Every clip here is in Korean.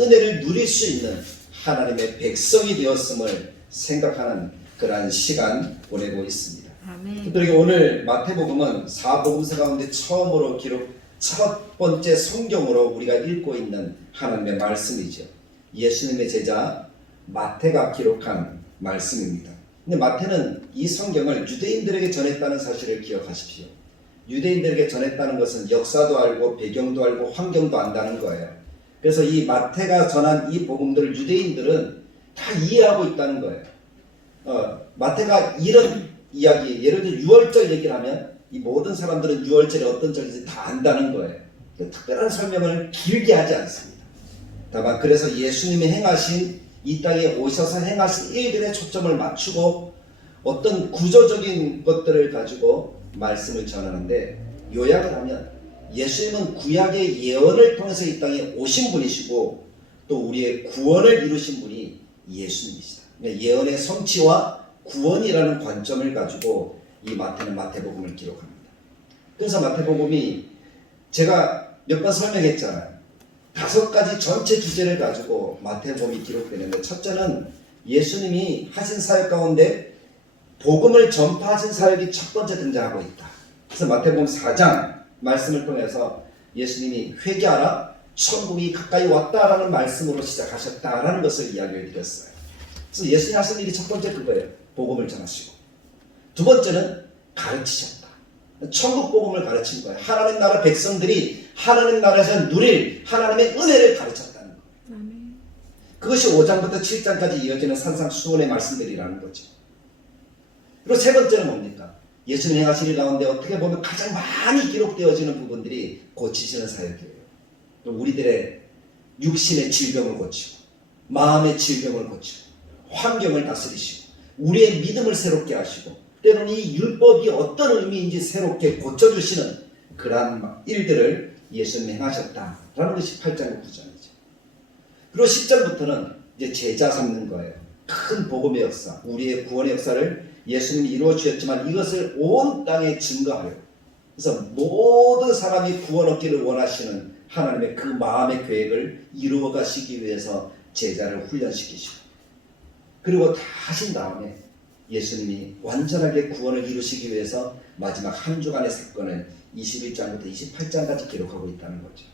은혜를 누릴 수 있는 하나님의 백성이 되었음을 생각하는 그러한 시간 보내고 있습니다. 아멘. 그리고 오늘 마태복음은 사복음서 가운데 처음으로 첫 번째 성경으로 우리가 읽고 있는 하나님의 말씀이죠. 예수님의 제자 마태가 기록한 말씀입니다. 근데 마태는 이 성경을 유대인들에게 전했다는 사실을 기억하십시오. 유대인들에게 전했다는 것은 역사도 알고 배경도 알고 환경도 안다는 거예요. 그래서 이 마태가 전한 이 복음들을 유대인들은 다 이해하고 있다는 거예요. 마태가 이런 이야기, 예를 들어 유월절 얘기를 하면 이 모든 사람들은 유월절이 어떤 절인지 다 안다는 거예요. 특별한 설명을 길게 하지 않습니다. 다만 그래서 예수님이 행하신 이 땅에 오셔서 행하신 일들에 초점을 맞추고 어떤 구조적인 것들을 가지고 말씀을 전하는데, 요약을 하면 예수님은 구약의 예언을 통해서 이 땅에 오신 분이시고 또 우리의 구원을 이루신 분이 예수님이시다. 예언의 성취와 구원이라는 관점을 가지고 이 마태는 마태복음을 기록합니다. 그래서 마태복음이 제가 몇 번 설명했잖아요. 5가지 전체 주제를 가지고 마태복음이 기록되는데, 첫째는 예수님이 하신 사역 가운데 복음을 전파하신 사역이 첫 번째 등장하고 있다. 그래서 마태복음 4장 말씀을 통해서 예수님이 회개하라, 천국이 가까이 왔다라는 말씀으로 시작하셨다라는 것을 이야기를 드렸어요. 그래서 예수님이 하신 일이 첫 번째 그거예요. 복음을 전하시고. 두 번째는 가르치셨다. 천국 복음을 가르친 거예요. 하나님 나라 백성들이 하나님 나라에서 누릴 하나님의 은혜를 가르쳤다는 거예요. 아멘. 그것이 5장부터 7장까지 이어지는 산상수훈의 말씀들이라는 거죠. 그리고 세 번째는 뭡니까? 예수님 행하신 일 가운데 어떻게 보면 가장 많이 기록되어지는 부분들이 고치시는 사역이에요. 또 우리들의 육신의 질병을 고치고 마음의 질병을 고치고 환경을 다스리시고 우리의 믿음을 새롭게 하시고 때로는 이 율법이 어떤 의미인지 새롭게 고쳐주시는 그러한 일들을 예수님이 행하셨다라는 것이 8장 9장이죠. 그리고 10장부터는 이제 제자 삼는 거예요. 큰 복음의 역사, 우리의 구원의 역사를 예수님이 이루어 주셨지만 이것을 온 땅에 증거하려, 그래서 모든 사람이 구원 얻기를 원하시는 하나님의 그 마음의 계획을 이루어 가시기 위해서 제자를 훈련시키시고, 그리고 다 하신 다음에 예수님이 완전하게 구원을 이루시기 위해서 마지막 한 주간의 사건을 21장부터 28장까지 기록하고 있다는 거죠.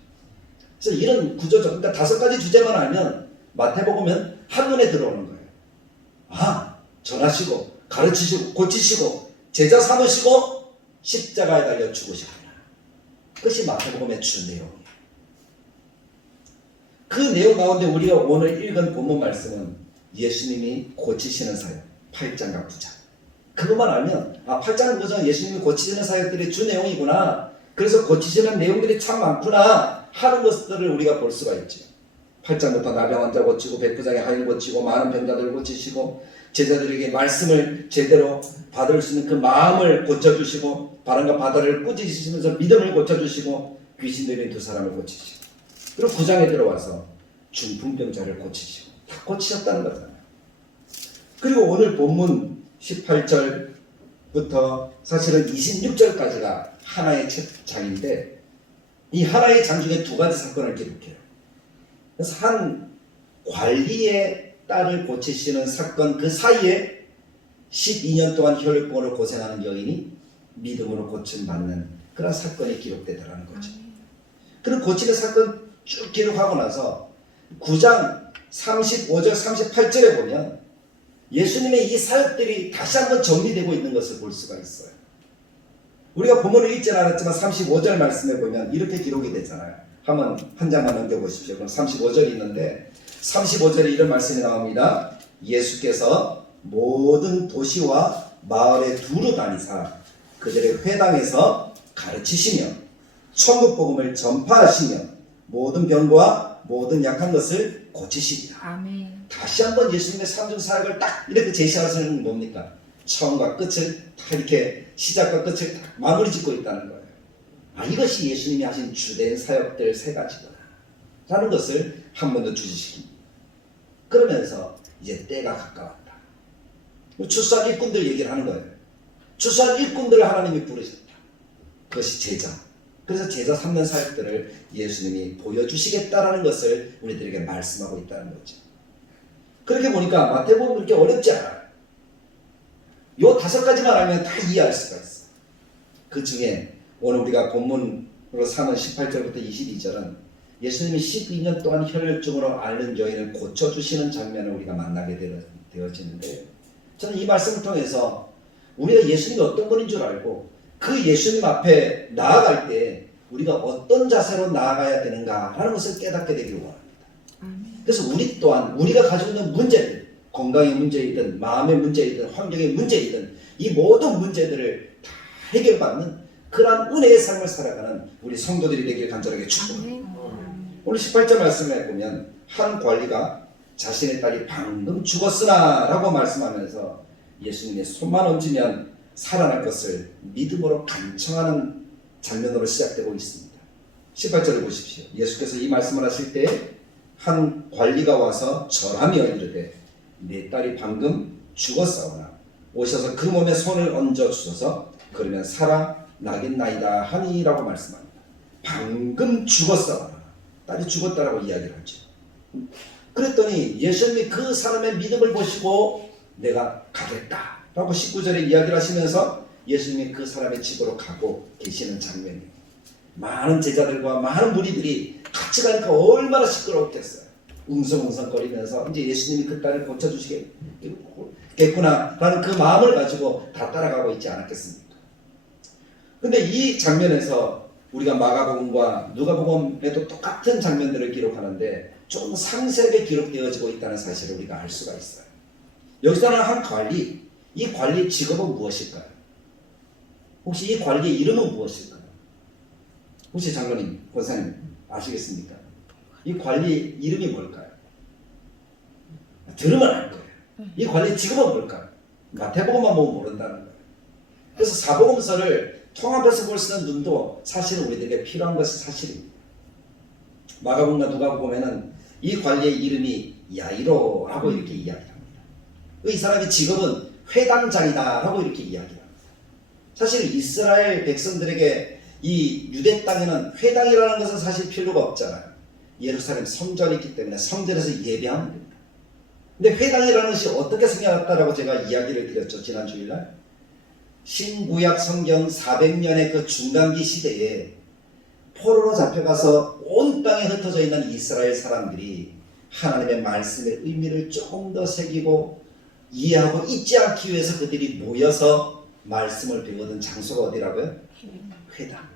그래서 이런 구조적, 그러니까 5가지 주제만 알면 마태복음은 한눈에 들어오는 거예요. 아, 전하시고 가르치시고 고치시고 제자 삼으시고 십자가에 달려 죽으셨구나. 그것이 마태복음의 주 내용이에요. 그 내용 가운데 우리가 오늘 읽은 본문 말씀은 예수님이 고치시는 사역 8장과 9장. 그것만 알면 8장 9장 예수님이 고치시는 사역들이 주 내용이구나, 그래서 고치시는 내용들이 참 많구나 하는 것들을 우리가 볼 수가 있죠. 8장부터 나병 환자 고치고 백부장의 하인 고치고 많은 병자들을 고치시고 제자들에게 말씀을 제대로 받을 수 있는 그 마음을 고쳐주시고 바람과 바다를 꾸짖으시면서 믿음을 고쳐주시고 귀신 들린 2사람을 고치시고, 그리고 9장에 들어와서 중풍병자를 고치시고 다 고치셨다는 거잖아요. 그리고 오늘 본문 18절부터 사실은 26절까지가 하나의 장인데, 이 하나의 장 중에 2가지 사건을 기록해요. 그래서 한 관리의 딸을 고치시는 사건, 그 사이에 12년 동안 혈육병으로 고생하는 여인이 믿음으로 고침받는 그런 사건이 기록되더라는 거죠. 그리고 고치는 사건 쭉 기록하고 나서 9장 35절 38절에 보면 예수님의 이 사역들이 다시 한번 정리되고 있는 것을 볼 수가 있어요. 우리가 본문을 읽지는 않았지만 35절 말씀에 보면 이렇게 기록이 되잖아요. 한번 한 장만 넘겨보십시오. 그럼 35절이 있는데 35절에 이런 말씀이 나옵니다. 예수께서 모든 도시와 마을에 두루 다니사 그들의 회당에서 가르치시며 천국 복음을 전파하시며 모든 병과 모든 약한 것을 고치시리라. 아멘. 다시 한번 예수님의 삼중 사역을 딱 이렇게 제시하시는 건 뭡니까? 처음과 끝을 딱 이렇게 시작과 끝을 딱 마무리 짓고 있다는 거예요. 이것이 예수님이 하신 주된 사역들 3가지구나 라는 것을 한 번 더 주지시킵니다. 그러면서 이제 때가 가까웠다. 추수한 일꾼들 얘기를 하는 거예요. 추수한 일꾼들을 하나님이 부르셨다. 그것이 제자. 그래서 제자 삼는 사역들을 예수님이 보여주시겠다라는 것을 우리들에게 말씀하고 있다는 거죠. 그렇게 보니까 마태복음 그렇게 어렵지 않아요. 요 5가지만 알면 다 이해할 수가 있어요. 그 중에 오늘 우리가 본문으로 삼은 18절부터 22절은 예수님이 12년 동안 혈혈증으로 앓는 여인을 고쳐주시는 장면을 우리가 만나게 되어지는데요. 저는 이 말씀을 통해서 우리가 예수님이 어떤 분인 줄 알고 그 예수님 앞에 나아갈 때 우리가 어떤 자세로 나아가야 되는가 하는 것을 깨닫게 되기를 원합니다. 그래서 우리 또한 우리가 가지고 있는 문제들, 건강의 문제이든 마음의 문제이든 환경의 문제이든 이 모든 문제들을 다 해결받는 그러한 은혜의 삶을 살아가는 우리 성도들이 되길 간절하게 축복합니다. 오늘 18절 말씀에 보면 한 관리가 자신의 딸이 방금 죽었으나 라고 말씀하면서 예수님의 손만 얹으면 살아날 것을 믿음으로 간청하는 장면으로 시작되고 있습니다. 18절을 보십시오. 예수께서 이 말씀을 하실 때 한 관리가 와서 절하며 이르되 내 딸이 방금 죽었사오나 오셔서 그 몸에 손을 얹어 주소서 그러면 살아나겠나이다 하니라고 말씀합니다. 방금 죽었사오나 딸이 죽었다라고 이야기를 하죠. 그랬더니 예수님이 그 사람의 믿음을 보시고 내가 가겠다라고 19절에 이야기를 하시면서 예수님이 그 사람의 집으로 가고 계시는 장면이에요. 많은 제자들과 많은 무리들이 같이 가니까 얼마나 시끄러웠겠어요. 웅성웅성거리면서 이제 예수님이 그 딸을 고쳐주시겠구나 라는 그 마음을 가지고 다 따라가고 있지 않았겠습니까? 근데 이 장면에서 우리가 마가복음과 누가복음에도 똑같은 장면들을 기록하는데 좀 상세하게 기록되어지고 있다는 사실을 우리가 알 수가 있어요. 여기서는 한 관리, 이 관리의 직업은 무엇일까요? 혹시 이 관리의 이름은 무엇일까요? 혹시 장로님, 권사님 아시겠습니까? 이 관리 이름이 뭘까요? 들으면 알 거예요. 이 관리의 직업은 뭘까요? 마태복음만 보면 모른다는 거예요. 그래서 사복음서를 통합해서 볼 수 있는 눈도 사실은 우리들에게 필요한 것이 사실입니다. 마가복음과 누가복음에는 이 관리의 이름이 야이로라고 이렇게 이야기합니다. 이 사람의 직업은 회당장이다라고 이렇게 이야기합니다. 사실 이스라엘 백성들에게 이 유대 땅에는 회당이라는 것은 사실 필요가 없잖아요. 예루살렘 성전이 있기 때문에 성전에서 예배하면 됩니다. 근데 회당이라는 것이 어떻게 생겨났다라고 제가 이야기를 드렸죠. 지난 주일날. 신구약 성경 400년의 그 중간기 시대에 포로로 잡혀가서 온 땅에 흩어져 있는 이스라엘 사람들이 하나님의 말씀의 의미를 조금 더 새기고 이해하고 잊지 않기 위해서 그들이 모여서 말씀을 배우던 장소가 어디라고요? 회당.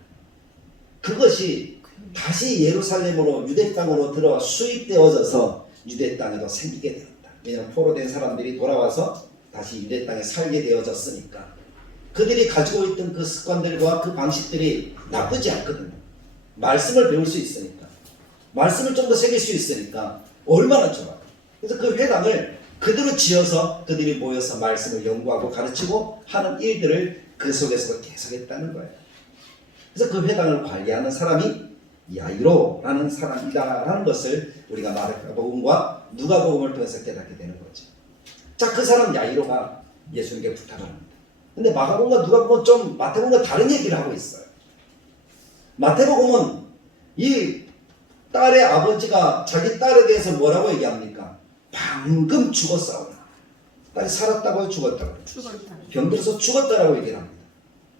그것이 다시 예루살렘으로 유대 땅으로 들어와 수입되어져서 유대 땅에도 생기게 되었다. 왜냐하면 포로된 사람들이 돌아와서 다시 유대 땅에 살게 되어졌으니까 그들이 가지고 있던 그 습관들과 그 방식들이 나쁘지 않거든요. 말씀을 배울 수 있으니까, 말씀을 좀 더 새길 수 있으니까 얼마나 좋아요. 그래서 그 회당을 그대로 지어서 그들이 모여서 말씀을 연구하고 가르치고 하는 일들을 그 속에서 계속했다는 거예요. 그래서 그 회당을 관리하는 사람이 야이로라는 사람이다라는 것을 우리가 마가복음과 누가복음을 통해서 깨닫게 되는 거죠. 자, 그 사람 야이로가 예수님께 부탁을 합니다. 근데 마가복음과 누가복음은 좀 마태복음과 다른 얘기를 하고 있어요. 마태복음은 이 딸의 아버지가 자기 딸에 대해서 뭐라고 얘기합니까? 방금 죽었사오나. 딸이 살았다고요? 죽었다고요? 병들어서 죽었다라고 얘기를 합니다.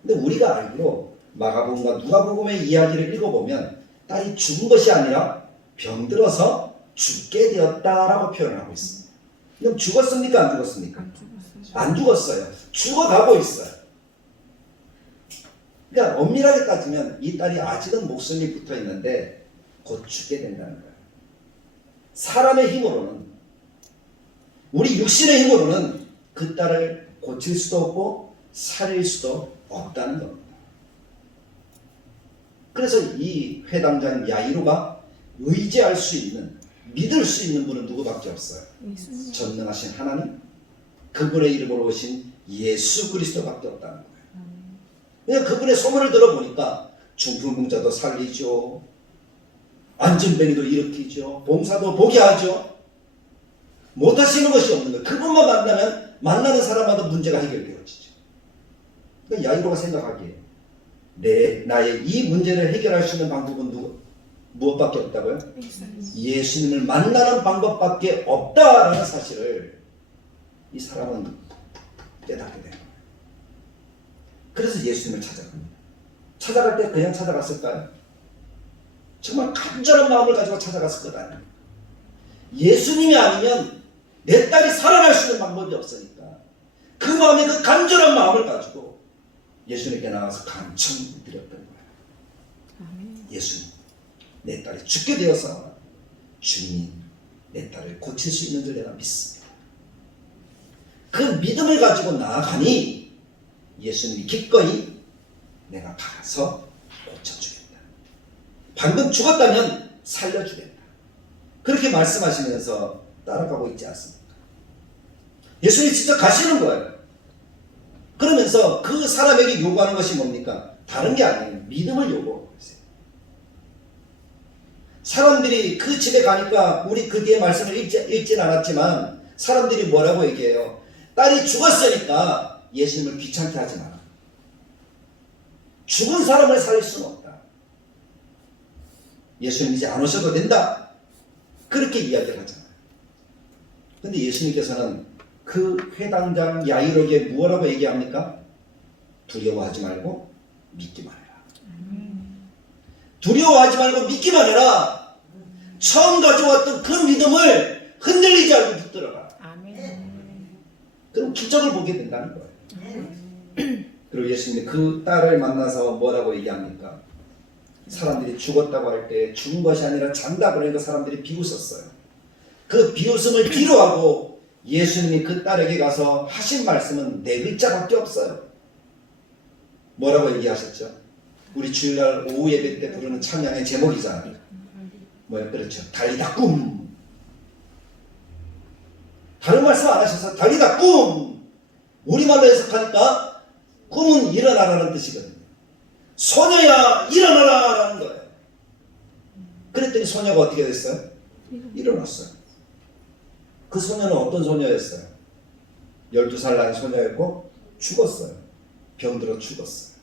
근데 우리가 알기로 마가복음과 누가복음의 이야기를 읽어보면 딸이 죽은 것이 아니라 병들어서 죽게 되었다라고 표현하고 있습니다. 그럼 죽었습니까? 안 죽었습니까? 안 죽었어요. 죽어가고 있어요. 그러니까 엄밀하게 따지면 이 딸이 아직은 목숨이 붙어 있는데 곧 죽게 된다는 거예요. 사람의 힘으로는, 우리 육신의 힘으로는 그 딸을 고칠 수도 없고 살릴 수도 없다는 겁니다. 그래서 이 회당장 야이로가 의지할 수 있는, 믿을 수 있는 분은 누구밖에 없어요. 전능하신 하나님, 그분의 이름으로 오신 예수 그리스도밖에 없다는 거예요. 왜냐하면 그분의 소문을 들어보니까 중풍병자도 살리죠, 안진뱅이도 일으키죠, 봉사도 보게 하죠. 못하시는 것이 없는 거예요. 그분만 만나면 만나는 사람마다 문제가 해결되어지죠. 그러니까 야이로가 생각하기에 나의 이 문제를 해결할 수 있는 방법은 무엇밖에 없다고요? 예수님을 만나는 방법밖에 없다라는 사실을 이 사람은 깨닫게 돼요. 그래서 예수님을 찾아갑니다. 찾아갈 때 그냥 찾아갔을까요? 정말 간절한 마음을 가지고 찾아갔을 것 아니에요. 예수님이 아니면 내 딸이 살아날 수 있는 방법이 없으니까 그 마음에 그 간절한 마음을 가지고 예수님께 나가서 간청드렸던 거예요. 예수님, 내 딸이 죽게 되어서 주님이 내 딸을 고칠 수 있는 줄 내가 믿습니다. 그 믿음을 가지고 나아가니 예수님이 기꺼이 내가 가서 고쳐주겠다. 방금 죽었다면 살려주겠다. 그렇게 말씀하시면서 따라가고 있지 않습니까? 예수님이 직접 가시는 거예요. 그러면서 그 사람에게 요구하는 것이 뭡니까? 다른 게 아니에요. 믿음을 요구하고 있어요. 사람들이 그 집에 가니까 우리 그 뒤에 말씀을 읽진 않았지만 사람들이 뭐라고 얘기해요? 딸이 죽었으니까 예수님을 귀찮게 하지 마라. 죽은 사람을 살릴 수는 없다. 예수님 이제 안 오셔도 된다. 그렇게 이야기를 하잖아요. 근데 예수님께서는 그 회당장 야이로에게 무엇라고 얘기합니까? 두려워하지 말고 믿기만 해라. 두려워하지 말고 믿기만 해라. 처음 가져왔던 그 믿음을 흔들리지 않고 붙들어라. 그럼 기적을 보게 된다는 거예요. 그리고 예수님이 그 딸을 만나서 뭐라고 얘기합니까? 사람들이 죽었다고 할 때 죽은 것이 아니라 잔다 그러니까 사람들이 비웃었어요. 그 비웃음을 뒤로하고 예수님이 그 딸에게 가서 하신 말씀은 네 글자밖에 없어요. 뭐라고 얘기하셨죠? 우리 주일날 오후 예배 때 부르는 찬양의 제목이잖아요. 뭐요? 그렇죠. 달리다 꿈. 다른 말씀 안 하셔서 달리다 꿈. 우리말로 해석하니까 꿈은 일어나라는 뜻이거든요. 소녀야 일어나라 라는 거예요. 그랬더니 소녀가 어떻게 됐어요? 일어났어요. 그 소녀는 어떤 소녀였어요? 12살 난 소녀였고 죽었어요. 병들어 죽었어요.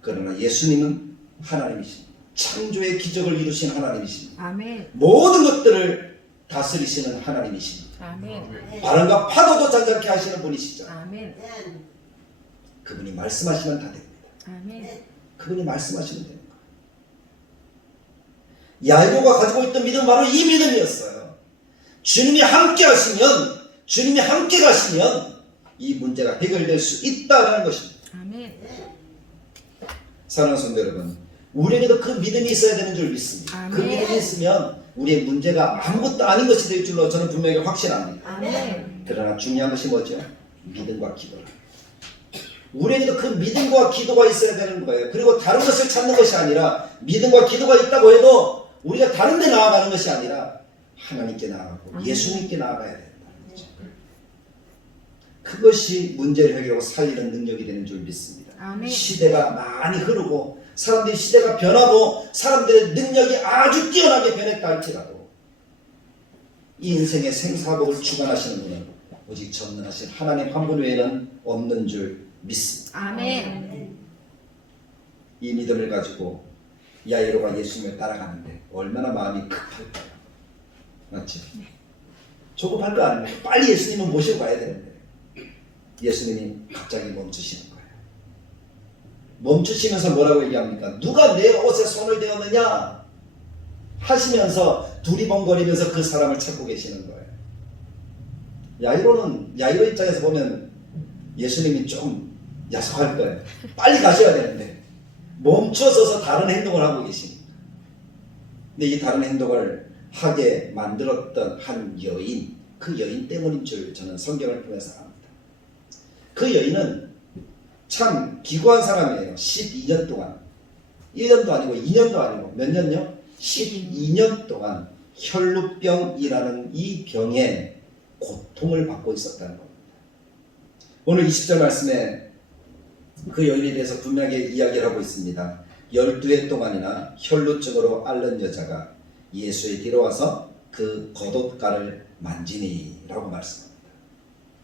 그러나 예수님은 하나님이십니다. 창조의 기적을 이루신 하나님이십니다. 아멘. 모든 것들을 다스리시는 하나님이십니다. 아멘. 바람과 파도도 잔잔케 하시는 분이시죠. 아멘. 그분이 말씀하시면 다 됩니다. 아멘. 그분이 말씀하시면 됩니다. 야이로가 가지고 있던 믿음은 바로 이 믿음이었어요. 주님이 함께 하시면, 주님이 함께 가시면 이 문제가 해결될 수 있다는 것입니다. 아멘. 사랑하는 성도 여러분, 우리에게도 그 믿음이 있어야 되는 줄 믿습니다. 아멘. 그 믿음이 있으면 우리의 문제가 아무것도 아닌 것이 될 줄로 저는 분명히 확신합니다. 아멘. 그러나 중요한 것이 뭐죠? 믿음과 기도라. 우리에게도 그 믿음과 기도가 있어야 되는 거예요. 그리고 다른 것을 찾는 것이 아니라 믿음과 기도가 있다고 해도 우리가 다른 데 나아가는 것이 아니라 하나님께 나아가고 예수님께 나아가야 된다는 거죠. 그것이 문제를 해결하고 살리는 능력이 되는 줄 믿습니다. 아멘. 시대가 많이 흐르고 사람들이 시대가 변하고 사람들의 능력이 아주 뛰어나게 변했다 할지라도 이 인생의 생사복을 주관하시는 분은 오직 전능하신 하나님 한 분 외에는 없는 줄 믿습니다. 아멘. 이 믿음을 가지고 야이로가 예수님을 따라가는데 얼마나 마음이 급할까요? 맞죠? 조급할 거 아닙니까? 빨리 예수님을 모시고 가야 되는데 예수님이 갑자기 멈추시는 거예요. 멈추시면서 뭐라고 얘기합니까? 누가 내 옷에 손을 대었느냐? 하시면서 두리번거리면서 그 사람을 찾고 계시는 거예요. 야이로 입장에서 보면 예수님이 좀 야속할 거예요. 빨리 가셔야 되는데 멈춰서서 다른 행동을 하고 계십니다. 근데 이 다른 행동을 하게 만들었던 한 여인, 그 여인 때문인 줄 저는 성경을 통해서 압니다. 그 여인은 참 기구한 사람이에요. 12년 동안 1년도 아니고 2년도 아니고 몇 년요? 12년 동안 혈루병이라는 이 병에 고통을 받고 있었다는 겁니다. 오늘 20절 말씀에 그 여인에 대해서 분명하게 이야기를 하고 있습니다. 12해 동안이나 혈루증으로 앓는 여자가 예수의 뒤로 와서 그 겉옷가를 만지니 라고 말씀합니다.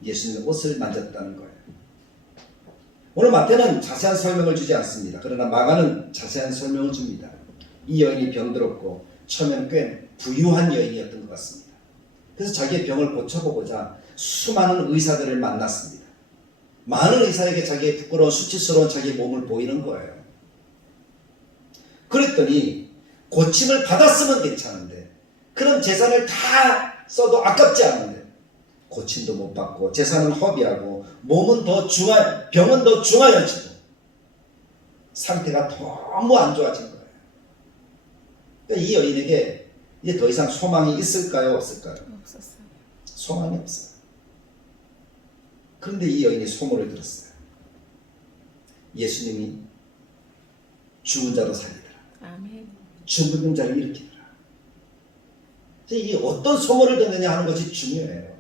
예수님의 옷을 만졌다는 거예요. 오늘 마태는 자세한 설명을 주지 않습니다. 그러나 마가는 자세한 설명을 줍니다. 이 여인이 병들었고 처음엔 꽤 부유한 여인이었던 것 같습니다. 그래서 자기의 병을 고쳐보고자 수많은 의사들을 만났습니다. 많은 의사에게 자기의 부끄러운 수치스러운 자기의 몸을 보이는 거예요. 그랬더니 고침을 받았으면 괜찮은데 그런 재산을 다 써도 아깝지 않은데 고침도 못 받고 재산은 허비하고 몸은 병은 더 중하여지고 상태가 너무 안 좋아진 거예요. 그러니까 이 여인에게 이제 더 이상 소망이 있을까요? 없을까요? 없었어요. 소망이 없어요. 그런데 이 여인이 소문을 들었어요. 예수님이 죽은 자도 살리더라. 아멘. 죽은 자를 일으키더라. 이 어떤 소문을 듣느냐 하는 것이 중요해요.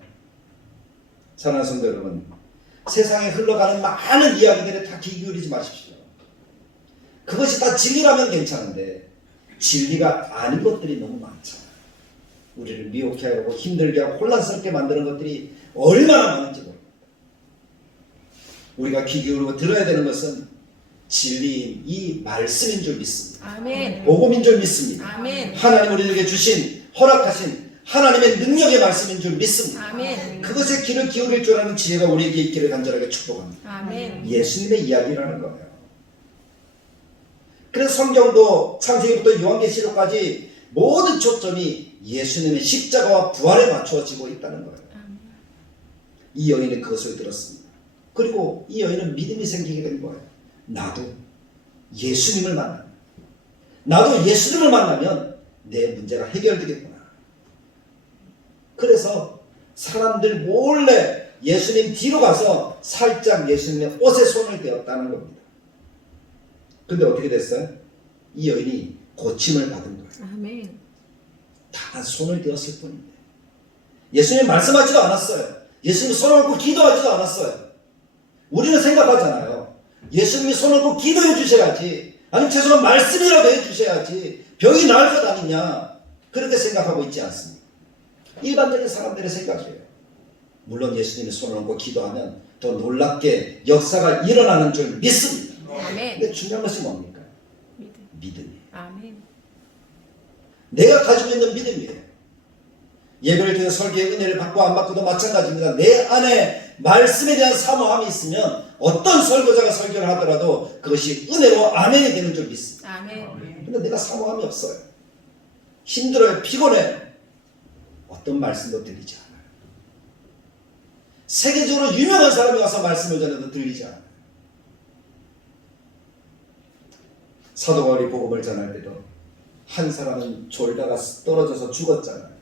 사랑하는 성도 여러분, 세상에 흘러가는 많은 이야기들에 다 귀 기울이지 마십시오. 그것이 다 진리라면 괜찮은데 진리가 아닌 것들이 너무 많잖아요. 우리를 미혹해 하고 힘들게 하고 혼란스럽게 만드는 것들이 얼마나 많은지 모릅니다. 우리가 귀 기울이고 들어야 되는 것은 진리인 이 말씀인 줄 믿습니다. 아멘. 복음인 줄 믿습니다. 아멘. 하나님 우리에게 주신 허락하신 하나님의 능력의 말씀인 줄 믿습니다. 아멘. 그것에 귀를 기울일 줄 아는 지혜가 우리에게 있기를 간절하게 축복합니다. 아멘. 예수님의 이야기라는 거예요. 그래서 성경도 창세기부터 요한계시록까지 모든 초점이 예수님의 십자가와 부활에 맞추어지고 있다는 거예요. 아멘. 이 여인은 그것을 들었습니다. 그리고 이 여인은 믿음이 생기게 된 거예요. 나도 예수님을 만나면 내 문제가 해결되겠구나. 그래서 사람들 몰래 예수님 뒤로 가서 살짝 예수님의 옷에 손을 대었다는 겁니다. 근데 어떻게 됐어요? 이 여인이 고침을 받은 거예요. 아멘. 다 손을 대었을 뿐인데 예수님 말씀하지도 않았어요. 예수님 손을 얹고 기도하지도 않았어요. 우리는 생각하잖아요. 예수님이 손을 얹고 기도해 주셔야지, 아니면 최소한 말씀이라도 해 주셔야지 병이 나을 것 아니냐, 그렇게 생각하고 있지 않습니까? 일반적인 사람들의 생각이에요. 물론 예수님이 손을 얹고 기도하면 더 놀랍게 역사가 일어나는 줄 믿습니다. 아멘. 근데 중요한 것이 뭡니까? 믿음. 믿음이에요. 아멘. 내가 가지고 있는 믿음이에요. 예배를 통해 설교의 은혜를 받고 안 받고도 마찬가지입니다. 내 안에 말씀에 대한 사모함이 있으면 어떤 설교자가 설교를 하더라도 그것이 은혜로 아멘이 되는 줄 믿습니다. 아멘. 근데 내가 사모함이 없어요. 힘들어요. 피곤해. 어떤 말씀도 들리지 않아요. 세계적으로 유명한 사람이 와서 말씀을 전해도 들리지 않아요. 사도 바울이 복음을 전할 때도 한 사람은 졸다가 떨어져서 죽었잖아요.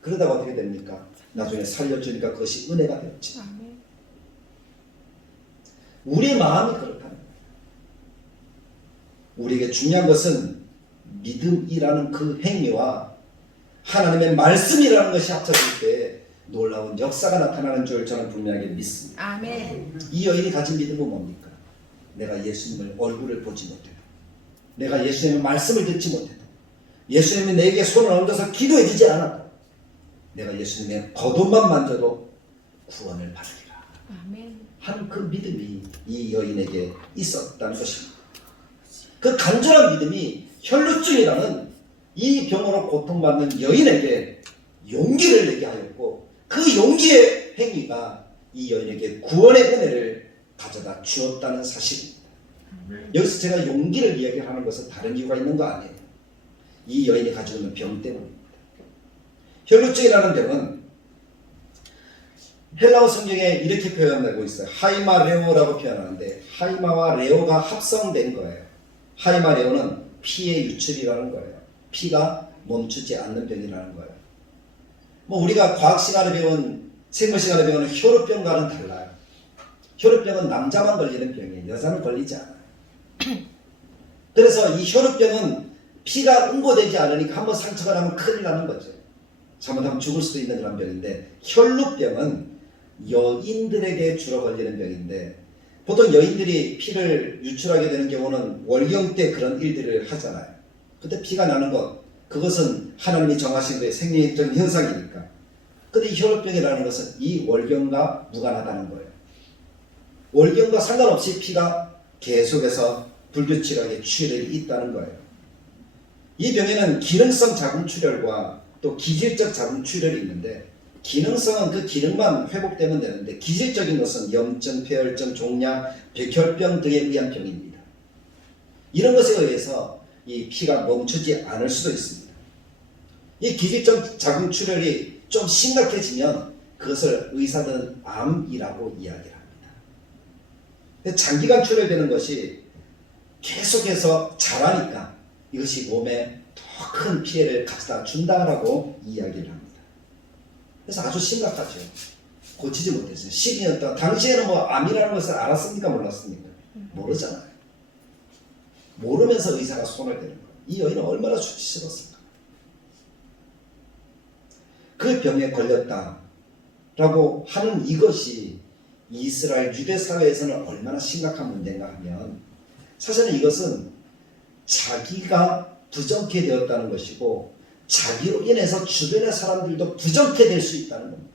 그러다가 어떻게 됩니까? 나중에 살려주니까 그것이 은혜가 되었지. 아멘. 우리의 마음이 그렇다는 거예요. 우리에게 중요한 것은 믿음이라는 그 행위와 하나님의 말씀이라는 것이 합쳐질 때 놀라운 역사가 나타나는 줄 저는 분명하게 믿습니다. 아멘. 이 여인이 가진 믿음은 뭡니까? 내가 예수님을 얼굴을 보지 못해도, 내가 예수님의 말씀을 듣지 못해도, 예수님이 내게 손을 얹어서 기도해 주지 않아도, 내가 예수님의 겉옷만 만져도 구원을 받으리라 아멘. 한 그 믿음이 이 여인에게 있었다는 것입니다. 그 간절한 믿음이 혈루증이라는 이 병으로 고통받는 여인에게 용기를 내게 하였고, 그 용기의 행위가 이 여인에게 구원의 은혜를 가져다 주었다는 사실입니다. 여기서 제가 용기를 이야기하는 것은 다른 이유가 있는 거 아니에요. 이 여인이 가지고 있는 병 때문입니다. 혈루증이라는 병은 헬라어 성경에 이렇게 표현되고 있어요. 하이마레오라고 표현하는데, 하이마와 레오가 합성된 거예요. 하이마레오는 피의 유출이라는 거예요. 피가 멈추지 않는 병이라는 거예요. 우리가 과학 시간에 배운, 생물 시간에 배우는 혈우병과는 달라요. 혈우병은 남자만 걸리는 병이에요. 여자는 걸리지 않아요. 그래서 이 혈우병은 피가 응고되지 않으니까 한번 상처가 나면 큰일 나는 거죠. 잘못하면 죽을 수도 있는 그런 병인데, 혈루병은 여인들에게 주로 걸리는 병인데, 보통 여인들이 피를 유출하게 되는 경우는 월경 때 그런 일들을 하잖아요. 그때 피가 나는 것, 그것은 하나님이 정하신 거에 생리적인 현상이니까. 근데 이 혈루병이라는 것은 이 월경과 무관하다는 거예요. 월경과 상관없이 피가 계속해서 불규칙하게 출혈이 있다는 거예요. 이 병에는 기능성 자궁출혈과 또 기질적 자궁출혈이 있는데, 기능성은 그 기능만 회복되면 되는데 기질적인 것은 염증, 폐혈증, 종양, 백혈병 등에 의한 병입니다. 이런 것에 의해서 이 피가 멈추지 않을 수도 있습니다. 이 기질적 자궁출혈이 좀 심각해지면 그것을 의사들은 암이라고 이야기를 합니다. 근데 장기간 출혈되는 것이 계속해서 자라니까 이것이 몸에 더 큰 피해를 가져다 준다라고 이야기를 합니다. 그래서 아주 심각하죠. 고치지 못했어요. 12년 동안. 당시에는 뭐 암이라는 것을 알았습니까? 몰랐습니까? 모르잖아요. 모르면서 의사가 손을 대는 거예요. 이 여인은 얼마나 수치스러웠을까. 그 병에 걸렸다라고 하는 이것이 이스라엘 유대 사회에서는 얼마나 심각한 문제인가 하면, 사실은 이것은 자기가 부정케 되었다는 것이고 자기로 인해서 주변의 사람들도 부정케 될 수 있다는 겁니다.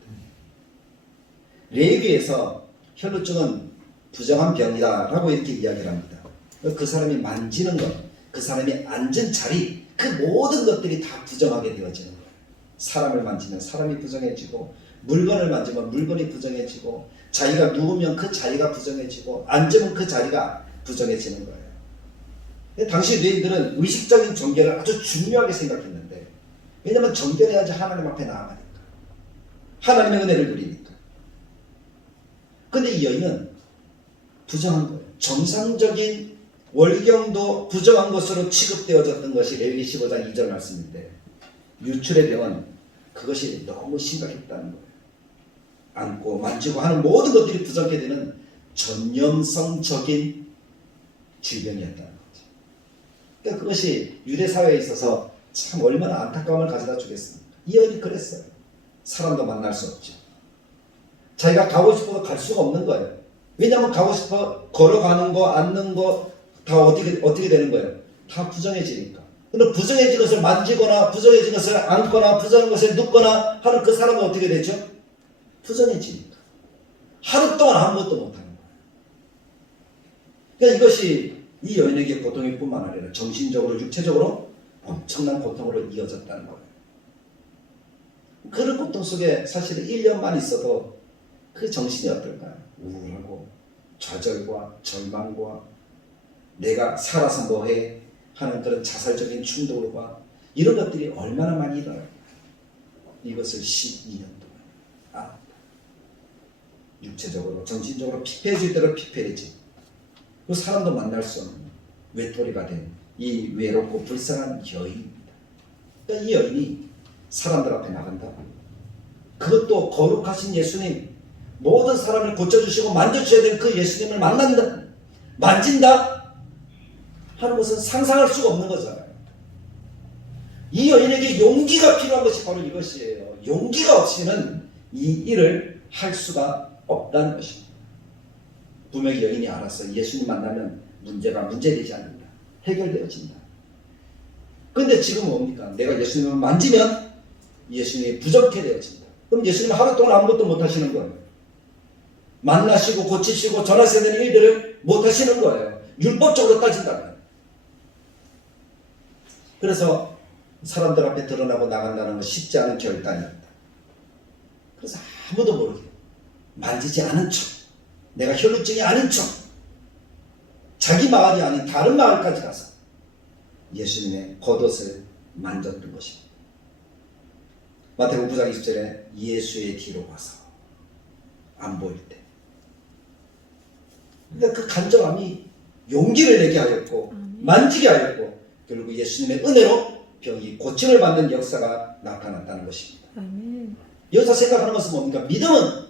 레위기에서 혈루증은 부정한 병이다 라고 이렇게 이야기를 합니다. 그 사람이 만지는 것, 그 사람이 앉은 자리, 그 모든 것들이 다 부정하게 되어지는 거예요. 사람을 만지면 사람이 부정해지고, 물건을 만지면 물건이 부정해지고, 자기가 누우면 그 자리가 부정해지고, 앉으면 그 자리가 부정해지는 거예요. 당시 유대인들은 의식적인 정결을 아주 중요하게 생각했는데, 왜냐하면 정결해야지 하나님 앞에 나아가니까, 하나님의 은혜를 누리니까. 근데 이 여인은 부정한 거예요. 정상적인 월경도 부정한 것으로 취급되어졌던 것이 레위기 15장 2절 말씀인데, 유출의 병은 그것이 너무 심각했다는 거예요. 앉고 만지고 하는 모든 것들이 부정케 되는 전염성적인 질병이었다는 거죠. 그러니까 그것이 유대 사회에 있어서 참 얼마나 안타까움을 가져다 주겠습니까? 이 여인이 그랬어요. 사람도 만날 수 없죠. 자기가 가고 싶어도 갈 수가 없는 거예요. 왜냐하면 가고 싶어 걸어가는 거, 앉는 거 다 어떻게 되는 거예요? 다 부정해지니까. 근데 부정해진 것을 만지거나 부정해진 것을 앉거나 부정한 것을 눕거나 하는 그 사람은 어떻게 되죠? 부정해지니까. 하루 동안 아무것도 못하는 거예요. 그러니까 이것이 이 여인에게 고통일 뿐만 아니라 정신적으로 육체적으로 엄청난 고통으로 이어졌다는 거예요. 그런 고통 속에 사실은 1년만 있어도 그 정신이 어떨까요? 우울하고 좌절과 절망과 내가 살아서 뭐해 하는 그런 자살적인 충동과 이런 것들이 얼마나 많이 일어나요. 이것을 12년 동안 알았다. 육체적으로 정신적으로 피폐해질 대로 피폐해지, 그 사람도 만날 수 없는 외톨이가 된 이 외롭고 불쌍한 여인입니다. 그러니까 이 여인이 사람들 앞에 나간다. 그것도 거룩하신 예수님, 모든 사람을 고쳐주시고 만져주셔야 되는 그 예수님을 만난다, 만진다 하는 것은 상상할 수가 없는 거잖아요. 이 여인에게 용기가 필요한 것이 바로 이것이에요. 용기가 없이는 이 일을 할 수가 없다는 것입니다. 분명히 여인이 알았어요. 예수님 만나면 문제가 문제되지 않는다. 해결되어진다. 그런데 지금 뭡니까? 내가 예수님을 만지면 예수님이 부족해 되어진다. 그럼 예수님은 하루 동안 아무것도 못 하시는 거예요. 만나시고 고치시고 전하셔야 되는 일들을 못 하시는 거예요. 율법적으로 따진다면. 그래서 사람들 앞에 드러나고 나간다는 건 쉽지 않은 결단이었다. 그래서 아무도 모르게 만지지 않은 척, 내가 혈루증이 아닌 척, 자기 마을이 아닌 다른 마을까지 가서 예수님의 겉옷을 만졌던 것입니다. 마태복음 9장 20절에 예수의 뒤로 와서 안 보일 때, 그러니까 그 간절함이 용기를 내게 하였고 만지게 하였고 결국 예수님의 은혜로 병이 고침을 받는 역사가 나타났다는 것입니다. 아멘. 여기서 생각하는 것은 뭡니까? 믿음은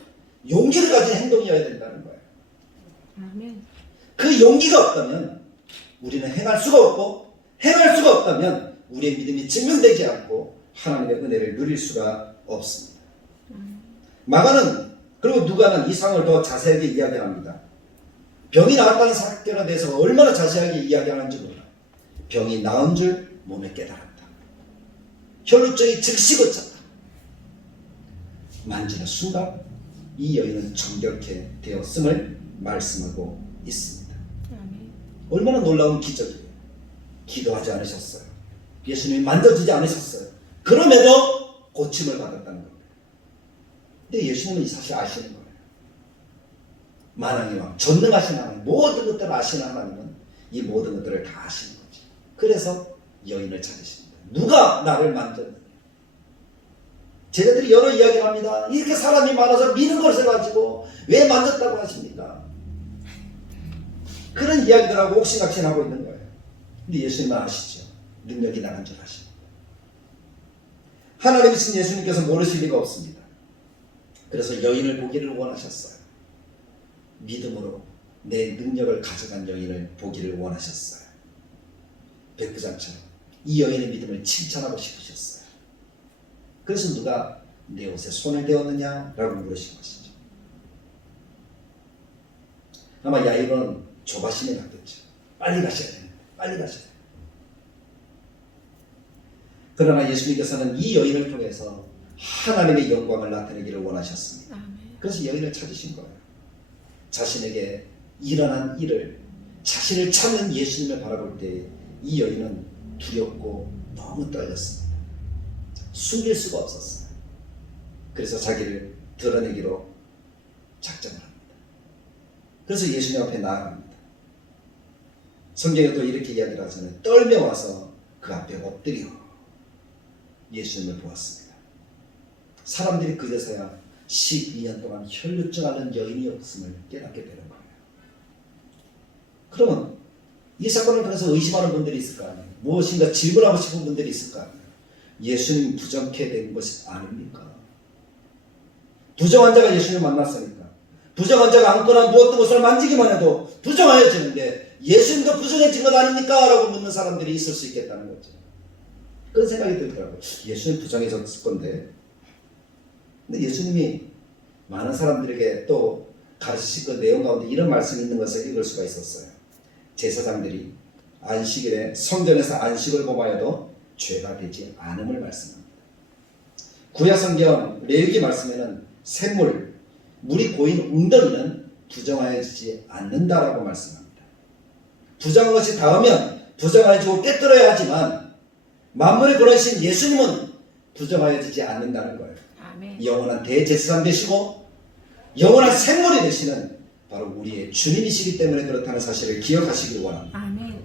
용기를 가진 행동이어야 된다는 거예요. 아멘. 그 용기가 없다면 우리는 행할 수가 없고, 행할 수가 없다면 우리의 믿음이 증명되지 않고 하나님의 은혜를 누릴 수가 없습니다. 마가는, 그리고 누가는 이 상황을 더 자세하게 이야기합니다. 병이 나았다는 사건에 대해서 얼마나 자세하게 이야기하는지 몰라. 병이 나은 줄 몸에 깨달았다. 혈루증이 즉시 고쳤다. 만지는 순간 이 여인은 정결케 되었음을 말씀하고 있습니다. 아멘. 얼마나 놀라운 기적이에요. 기도하지 않으셨어요. 예수님이 만져지지 않으셨어요. 그럼에도 고침을 받았다는 겁니다. 근데 예수님은 이 사실 아시는 거예요. 만왕의 왕, 전능하신 하나님, 모든 것들을 아시는 하나님은 이 모든 것들을 다 아시는 거죠. 그래서 여인을 찾으십니다. 누가 나를 만졌느냐. 제자들이 여러 이야기를 합니다. 이렇게 사람이 많아서 미는 것을 가지고 왜 만졌다고 하십니까? 그런 이야기들하고 옥신각신하고 있는 거예요. 근데 예수님은 아시죠. 능력이 나간 줄 아십니다. 하나님이신 예수님께서 모르실 리가 없습니다. 그래서 여인을 보기를 원하셨어요. 믿음으로 내 능력을 가져간 여인을 보기를 원하셨어요. 백부장처럼 이 여인의 믿음을 칭찬하고 싶으셨어요. 그래서 누가 내 옷에 손을 대었느냐? 라고 물으신 것이죠. 아마 야이로는 조바심이 났겠죠. 빨리 가셔야 됩니다. 빨리 가셔야 됩니다. 그러나 예수님께서는 이 여인을 통해서 하나님의 영광을 나타내기를 원하셨습니다. 아멘. 그래서 여인을 찾으신 거예요. 자신에게 일어난 일을, 자신을 찾는 예수님을 바라볼 때 이 여인은 두렵고 너무 떨렸습니다. 숨길 수가 없었어요. 그래서 자기를 드러내기로 작정을 합니다. 그래서 예수님 앞에 나아갑니다. 성경에 또 이렇게 이야기를 하잖아요. 떨며 와서 그 앞에 엎드려 예수님을 보았습니다. 사람들이 그제서야 12년 동안 혈루증 앓는 여인이었음을 깨닫게 되는 거예요. 그러면 이 사건을 통해서 의심하는 분들이 있을 거 아니에요. 무엇인가 질문하고 싶은 분들이 있을 거 아니에요. 예수님 부정케 된 것이 아닙니까? 부정환자가 예수님을 만났으니까 부정환자가 안거나 누웠던 것을 만지기만 해도 부정하여지는데 예수님도 부정해진 것 아닙니까? 라고 묻는 사람들이 있을 수 있겠다는 거죠. 그런 생각이 들더라고요. 예수님 부정해졌을 건데, 근데 예수님이 많은 사람들에게 또 가르치실 그 내용 가운데 이런 말씀이 있는 것을 읽을 수가 있었어요. 제사장들이 안식일에 성전에서 안식을 범하여도 죄가 되지 않음을 말씀합니다. 구약성경 레위기 말씀에는 샘물, 물이 고인 웅덩이는 부정하여지지 않는다라고 말씀합니다. 부정한 것이 닿으면 부정하여지고 깨뜨려야 하지만 만물의 근원이신 예수님은 부정하여지지 않는다는 거예요. 아멘. 영원한 대제사장 되시고 영원한 샘물이 되시는 바로 우리의 주님이시기 때문에 그렇다는 사실을 기억하시길 원합니다. 아멘.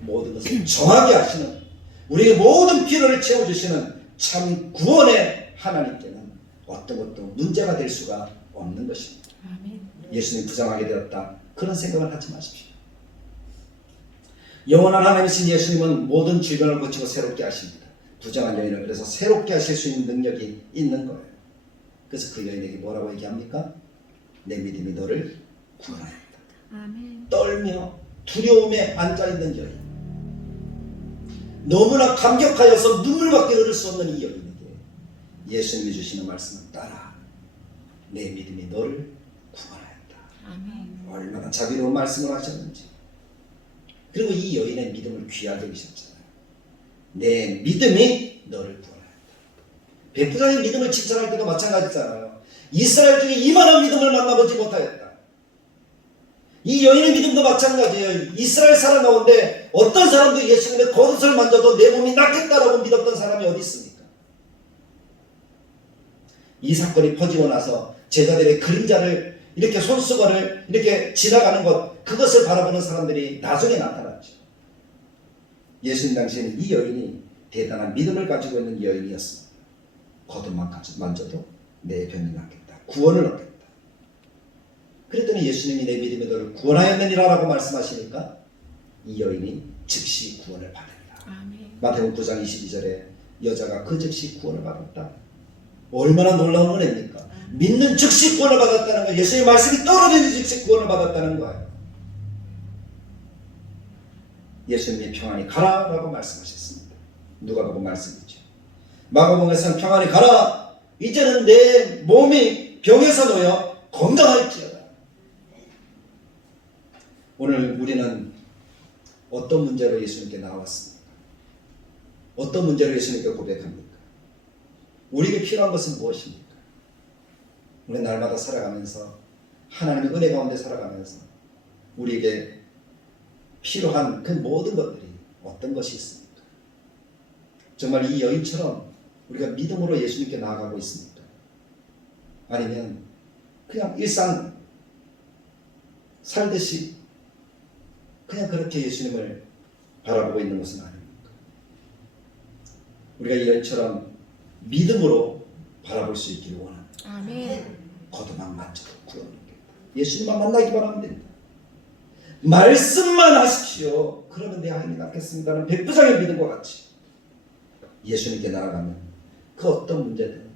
모든 것을 정하게 하시는, 우리의 모든 필요를 채워주시는 참 구원의 하나님께는 어떤 것도 문제가 될 수가 없는 것입니다. 아멘. 예수님 부정하게 되었다, 그런 생각을 하지 마십시오. 영원한 하나님이신 예수님은 모든 질병을 고치고 새롭게 하십니다. 부정한 여인을 그래서 새롭게 하실 수 있는 능력이 있는 거예요. 그래서 그 여인에게 뭐라고 얘기합니까? 내 믿음이 너를 구원하였다. 아멘. 떨며 두려움에 앉아있는 여인, 너무나 감격하여서 눈물밖에 흐를 수 없는 이 여인에게 예수님이 주시는 말씀은 따라 내 믿음이 너를 구원하였다. 아멘. 얼마나 자비로운 말씀을 하셨는지. 그리고 이 여인의 믿음을 귀하게 여기셨잖아요. 내 믿음이 너를 구원하였다. 백부장의 믿음을 칭찬할 때도 마찬가지잖아요. 이스라엘 중에 이만한 믿음을 만나보지 못하였다. 이 여인의 믿음도 마찬가지예요. 이스라엘 사람 가운데 어떤 사람도 예수님의 겉옷을 만져도 내 몸이 낫겠다라고 믿었던 사람이 어디 있습니까? 이 사건이 퍼지고 나서 제자들의 그림자를 이렇게 손수건을 이렇게 지나가는 것, 그것을 바라보는 사람들이 나중에 나타났죠. 예수님 당시에는 이 여인이 대단한 믿음을 가지고 있는 여인이었습니다. 겉옷만 만져도 내 병이 낫겠다, 구원을 얻겠다. 그랬더니 예수님이 내 믿음이 너를 구원하였느니라 라고 말씀하시니까 이 여인이 즉시 구원을 받으리라. 아멘. 마태복음 9장 22절에 여자가 그 즉시 구원을 받았다. 얼마나 놀라운 은혜입니까? 믿는 즉시 구원을 받았다는 거예요. 예수님의 말씀이 떨어지는 즉시 구원을 받았다는 거예요. 예수님이 평안히 가라 라고 말씀하셨습니다. 누가복음 말씀이죠. 마가복음에서는 평안히 가라, 이제는 내 몸이 병에서 놓여 건강할지어다. 오늘 우리는 어떤 문제로 예수님께 나왔습니까? 어떤 문제로 예수님께 고백합니까? 우리에게 필요한 것은 무엇입니까? 우리 날마다 살아가면서 하나님의 은혜 가운데 살아가면서 우리에게 필요한 그 모든 것들이 어떤 것이 있습니까? 정말 이 여인처럼 우리가 믿음으로 예수님께 나아가고 있습니까? 아니면 그냥 일상 살듯이 그냥 그렇게 예수님을 바라보고 있는 것은 아닙니까? 우리가 이 여인처럼 믿음으로 바라볼 수 있기를 원합니다. 아멘. 거듭만 만져도 구원받겠다. 예수님만 만나기만 하면 됩니다. 말씀만 하십시오. 그러면 내 하인이 낫겠습니다는 백부장의 믿음과 같이 예수님께 나아가면 그 어떤 문제든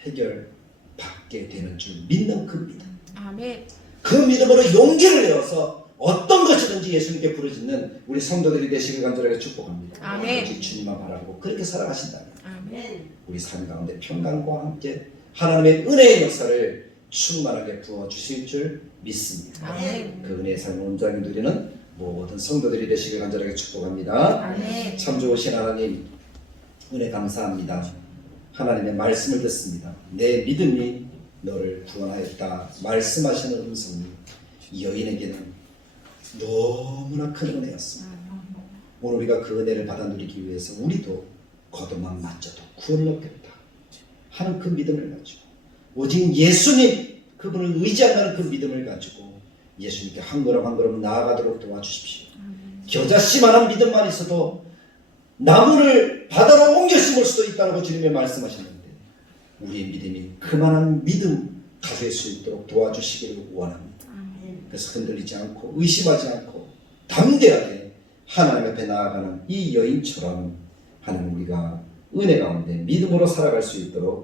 해결받게 되는 줄 믿는 그 믿음. 아멘. 그 믿음으로 용기를 내어서 어떤 것이든지 예수님께 부르짖는 우리 성도들이 되시길 간절하게 축복합니다. 아멘. 오직 주님만 바라보고 그렇게 살아가신다면 아멘. 우리 삶 가운데 평강과 함께 하나님의 은혜의 역사를 충만하게 부어주실 줄 믿습니다. 아멘. 그 은혜의 삶을 온전히 누리는 모든 성도들이 되시길 간절하게 축복합니다. 아멘. 참 좋으신 하나님 은혜 감사합니다. 하나님의 말씀을 듣습니다. 내 믿음이 너를 구원하였다 말씀하시는 음성이 이 여인에게는 너무나 큰 은혜였습니다. 오늘 우리가 그 은혜를 받아 누리기 위해서 우리도 거듭만 맞져도 구원을 얻겠다 하는 그 믿음을 가지고 오직 예수님 그분을 의지한다는 그 믿음을 가지고 예수님께 한 걸음 한 걸음 나아가도록 도와주십시오. 겨자씨만한 믿음만 있어도 나무를 바다로 옮겨 심을 수도 있다고 주님이 말씀하셨는데 우리의 믿음이 그만한 믿음 가질 수 있도록 도와주시기를 원합니다. 그래서 흔들리지 않고 의심하지 않고 담대하게 하나님 앞에 나아가는 이 여인처럼 하나님 우리가 은혜 가운데 믿음으로 살아갈 수 있도록